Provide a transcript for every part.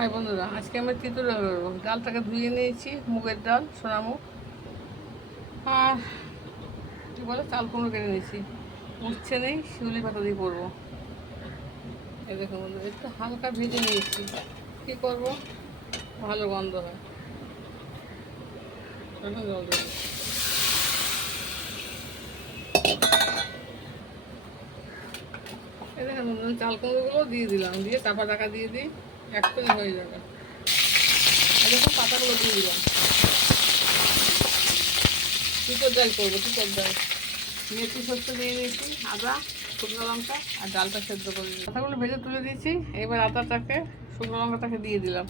High বন্ধুরা, আজকে আমরা তিতুর ডাল ডালটাকে ধুয়ে নিয়েছি, মুগের ডাল, সোনামুখ। আর কী বলে, চাল কুমড়ো কেটে নিয়েছি। উঠছে নেই, শিউলি পাতা দিয়ে করব। এই বন্ধু একটু হালকা ভেজে নিয়েছি। কী করব? ভালো গন্ধ হয়। জল দেবো দেখুন চাল দিয়ে দিলাম। দিয়ে চাপা টাকা দিয়ে দিই যাবে। পাতাগুলো দিয়ে দিলাম। ডাল করব ডাল। মেথি শস্য দিয়ে আদা, শুকনো লঙ্কা আর ডালটা সেদ্ধ করে ভেজে তুলে দিয়েছি, এবার আদাটাকে, শুকনো লঙ্কাটাকে দিয়ে দিলাম।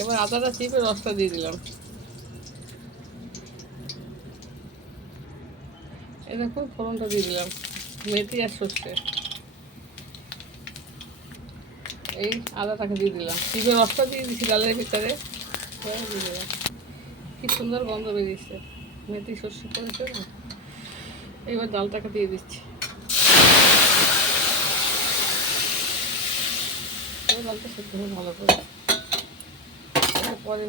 এবার আদাটা চিপে রসটা দিয়ে দিলাম। দেখুন, ফোড়নটা দিয়ে দিলাম। মেথি আর সর্ষে। এই আদাটাকে দিয়ে দিলাম। চিপে রসটা দিয়ে দিচ্ছি ডালের ভিতরে। কি সুন্দর গন্ধ বেরিয়েছে। মেথি সর্ষে করেছে না? এবার ডালটাকে দিয়ে দিচ্ছি। ডালটা সেদ্ধ হবে ভালো করে। পরে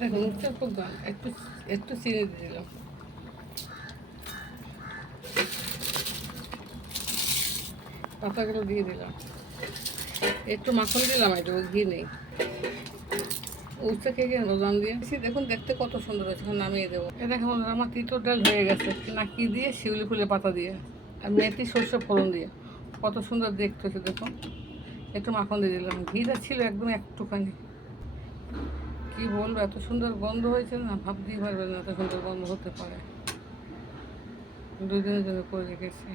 দেখুন খুব একটু একটু চিনি দিলাম। পাতাগুলো দিয়ে দিলাম। একটু মাখন দিলাম, একটু ঘি নেই। উঠতে খেয়ে গেল দাম দিয়ে বেশি দেখুন, দেখতে কত সুন্দর হয়েছে, এখন নামিয়ে দেবো। এ দেখুন আমার তিতর ডাল হয়ে গেছে। না, কি দিয়ে? শিউলি ফুলের পাতা দিয়ে। আর মেথি, সর্ষে, ফোড়ন দিয়ে। কত সুন্দর দেখতে হচ্ছে দেখুন। একটু মাখন দিয়ে দিলাম। ঘিটা ছিল একদম একটুখানি। কি বলব, এত সুন্দর গন্ধ হয়েছে না? ভাবতেই পারবেন না, এত সুন্দর গন্ধ হতে পারে। দুই জন্য করে রেখেছি।